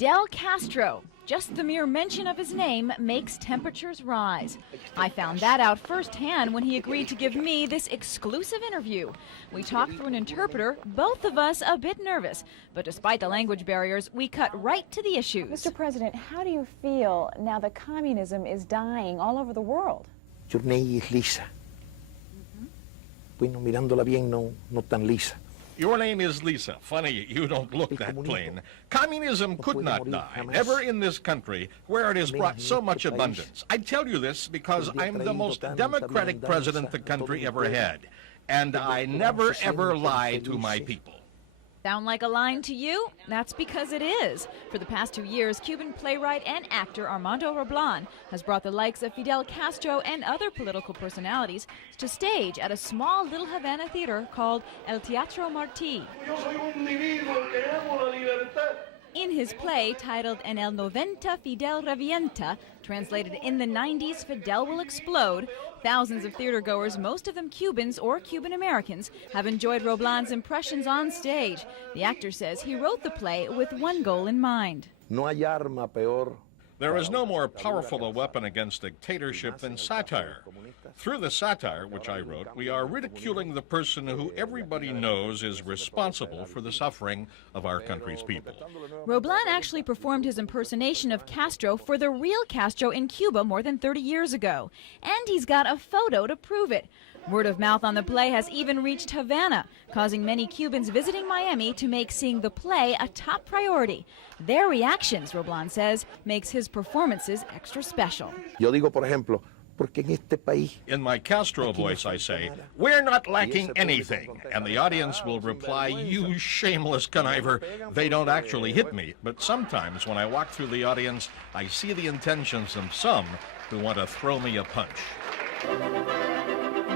Fidel Castro. Just the mere mention of his name makes temperatures rise. I found that out firsthand when he agreed to give me this exclusive interview. We talked through an interpreter, both of us a bit nervous. But despite the language barriers, we cut right to the issues. Mr. President, how do you feel now that communism is dying all over the world? Your name is Lisa. Bueno, mirándola bien, no tan lisa. Your name is Lisa. Funny, you don't look that plain. Communism could not die, never in this country, where it has brought so much abundance. I tell you this because I'm the most democratic president the country ever had, and I never, ever lie to my people. Sound like a line to you? That's because it is. For the past 2 years, Cuban playwright and actor Armando Roblan has brought the likes of Fidel Castro and other political personalities to stage at a small little Havana theater called El Teatro Martí. In his play, titled En el 90 Fidel Revienta, translated in the 90s Fidel will explode, thousands of theatergoers, most of them Cubans or Cuban Americans, have enjoyed Roblan's impressions on stage. The actor says he wrote the play with one goal in mind. No hay arma peor. There is no more powerful a weapon against dictatorship than satire. Through the satire, which I wrote, we are ridiculing the person who everybody knows is responsible for the suffering of our country's people. Roblan actually performed his impersonation of Castro for the real Castro in Cuba more than 30 years ago. And he's got a photo to prove it. Word of mouth on the play has even reached Havana, causing many Cubans visiting Miami to make seeing the play a top priority. Their reactions, Roblan says, makes his performances extra special. Yo digo, por ejemplo, porque en este país. In my Castro voice, I say, "We're not lacking anything." And the audience will reply, "You shameless conniver." They don't actually hit me, but sometimes when I walk through the audience, I see the intentions of some who want to throw me a punch.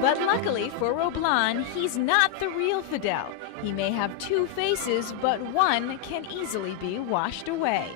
But luckily for Roblan, he's not the real Fidel. He may have two faces, but one can easily be washed away.